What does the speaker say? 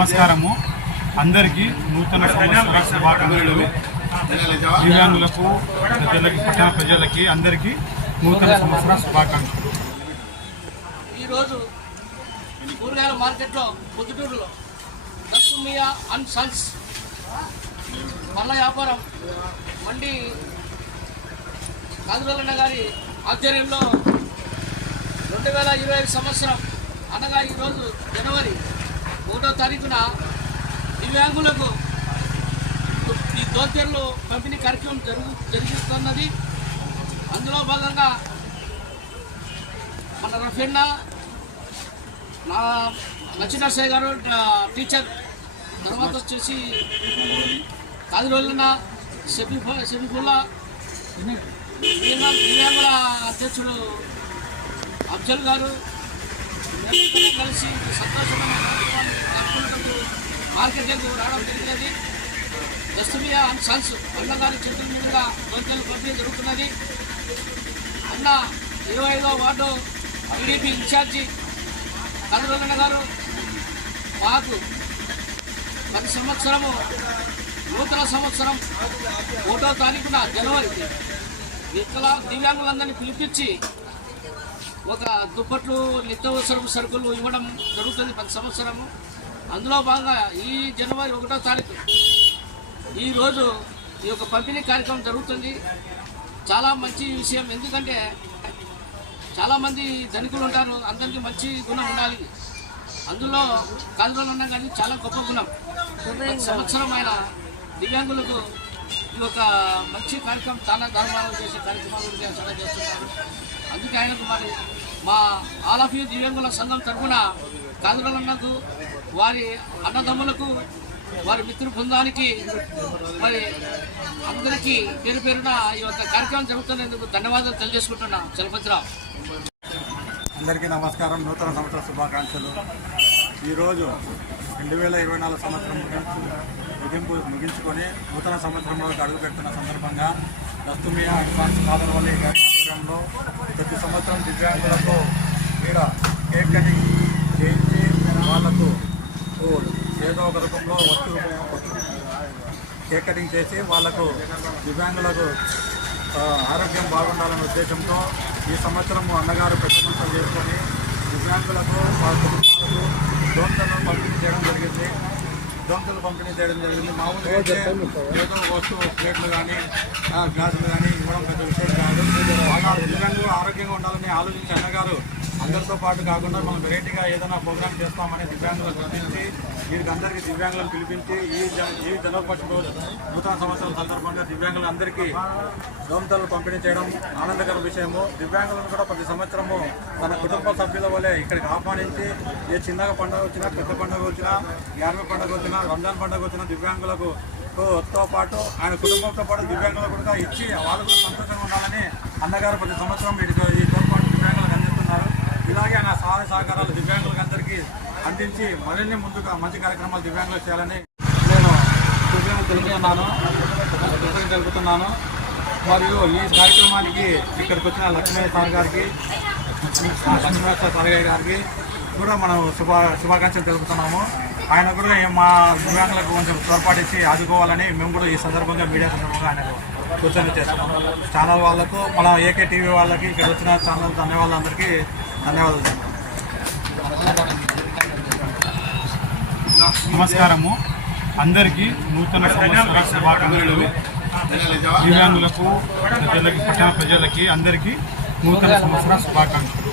నమస్కారము. అందరికీ నూతన సంవత్సర శుభాకాంక్షలు. దివ్యాంగులకు ప్రజలకి పట్టణ ప్రజలకి అందరికీ నూతన సంవత్సర శుభాకాంక్షలు. ఈరోజు కూరగాయల మార్కెట్లో పొద్దుటూరులో దస్తుమియా అండ్ సన్స్ పళ్ళ వ్యాపారం మండి కాదులన్న గారి ఆధ్వర్యంలో రెండు వేల ఇరవై ఐదు సంవత్సరం అనగా ఈరోజు జనవరి ఒకటో తారీఖున దివ్యాంగులకు ఈ దోచర్లు పంపిణీ కార్యక్రమం జరుగు జరుగుతున్నది అందులో భాగంగా మన రఫిన్న నా లక్ష్మీనరసయ్య గారు టీచర్ తర్వాత వచ్చేసి కాదు రోజున షఫీఫ్ షఫీఫుల్లా దివ్యాంగ- దివ్యాంగుల అధ్యక్షుడు అఫ్జల్ గారు కలిసి సంతోషమైన మార్కెట్లకు రావడం జరిగినది. దస్తమియా అండ్ సన్స్ అన్న గారి చేతుల మీదుగా దొంగలు పంపిణీ జరుగుతున్నది. అన్న ఇరవై ఐదో వార్డు టీడీపీ ఇన్ఛార్జి కనుగొన్న గారు మాకు ప్రతి సంవత్సరము నూతన సంవత్సరం ఒకటో తారీఖున జనవరి వికలా దివ్యాంగులందరినీ పిలిపించి ఒక దుప్పట్లు నిత్యవసరం సరుకులు ఇవ్వడం జరుగుతుంది ప్రతి సంవత్సరము. అందులో భాగంగా ఈ జనవరి ఒకటో తారీఖు ఈరోజు ఈ యొక్క పంపిణీ కార్యక్రమం జరుగుతుంది. చాలా మంచి విషయం. ఎందుకంటే చాలామంది ధనికులు ఉంటారు. అందరికీ మంచి గుణం ఉండాలి. అందులో కాదులో ఉన్నా కానీ చాలా గొప్ప గుణం. సంవత్సరం ఆయన దివ్యాంగులకు ఈ యొక్క మంచి కార్యక్రమం చాలా ధర్మాలు చేసే కార్యక్రమాలు చాలా చేస్తున్నారు. అందుకే ఆయనకు మరి మా ఆల్ ఆఫ్ యూ దివ్యాంగుల సంఘం తరఫున కాదులన్నకు వారి అన్నదమ్ములకు వారి మిత్ర బృందానికి మరి అందరికీ పేరు పేరున ఈ యొక్క కార్యక్రమం జరుగుతున్నందుకు ధన్యవాదాలు తెలియజేసుకుంటున్నా. చలపతిరావు. అందరికీ నమస్కారం. నూతన సంవత్సర శుభాకాంక్షలు. ఈరోజు రెండు వేల ఇరవై నాలుగు సంవత్సరం ముగించు ముగింపు ముగించుకొని నూతన సంవత్సరంలోకి అడుగుపెడుతున్న సందర్భంగా దస్తుమియా అడ్వాన్స్ కాదనవల్లి గారి ఆధ్వర్యంలో ప్రతి సంవత్సరం దివ్యాంగులకు ఇక్కడ కేక్ కటింగ్ చేయించి వాళ్ళకు ఏదో ఒక రూపంలో వస్తు కేక్ కటింగ్ చేసి వాళ్ళకు దివ్యాంగులకు ఆరోగ్యం బాగుండాలనే ఉద్దేశంతో ఈ సంవత్సరం అన్నగారు ప్రతిష్ఠ చేసుకొని దివ్యాంగులకు వాళ్ళ కుటుంబాలకు దోంతలను పంపిణీ చేయడం జరిగింది. దోంతలు పంపిణీ చేయడం జరిగింది. మామూలుగా ఏదో వస్తువు ప్లేట్లు కానీ గ్లాసులు కానీ చెప్పడం పెద్ద విషయం కాదు. వాళ్ళ ఆరోగ్యంగా ఉండాలని ఆలోచించి అన్నగారు అందరితో పాటు కాకుండా మనం వెరైటీగా ఏదైనా ప్రోగ్రామ్ చేస్తామని దివ్యాంగులను గుర్తించి వీరికందరికీ దివ్యాంగులను పిలిపించి ఈ ఈ జనవరి రోజు నూతన సంవత్సరం సందర్భంగా దివ్యాంగులందరికీ దోమతలు పంపిణీ చేయడం ఆనందకర విషయము. దివ్యాంగులను కూడా ప్రతి సంవత్సరము తన కుటుంబ సభ్యుల వలె ఇక్కడికి ఆహ్వానించి ఏ చిన్నగా పండుగ వచ్చినా పెద్ద పండుగ వచ్చినా యాభై పండుగ వచ్చినా రంజాన్ పండుగ వచ్చినా దివ్యాంగులకు తో పాటు ఆయన కుటుంబంతో పాటు దివ్యాంగులకు కూడా ఇచ్చి వాళ్ళు కూడా సంతోషంగా ఉండాలని అన్నగారు ప్రతి సంవత్సరం వీటితో ఈ తోడ్పాటు దివ్యాంగులకు అందిస్తున్నారు. ఇలాగే ఆయన సహాయ సహకారాలు దివ్యాంగులకు అందరికీ అందించి మరిన్ని ముందుగా మంచి కార్యక్రమాలు దివ్యాంగులకు చేయాలని నేను కృతజ్ఞతలు తెలుపుతున్నాను కృతజ్ఞతలు తెలుపుతున్నాను. మరియు ఈ కార్యక్రమానికి ఇక్కడికి వచ్చిన లక్ష్మయ్య సార్ గారికి లక్ష్మీనాథ సార్ గారికి కూడా మనం శుభ శుభాకాంక్షలు తెలుపుతున్నాము. ఆయన కూడా మా దివ్యాంగులకు కొంచెం తోడ్పాటు ఇచ్చి ఆదుకోవాలని మేము కూడా ఈ సందర్భంగా మీడియా సందర్భంగా ఆయనకు సూచన చేస్తున్నాం. ఛానల్ వాళ్ళకు మన ఏకే టీవీ వాళ్ళకి ఇక్కడ వచ్చిన ఛానల్ ధన్యవాదాలందరికీ ధన్యవాదాలు నమస్కారము. అందరికీ నూతన సంవత్సర శుభాకాంక్షలు. దివ్యాంగులకు ప్రజలకి పట్టణ ప్రజలకి అందరికీ నూతన సంవత్సర శుభాకాంక్షలు.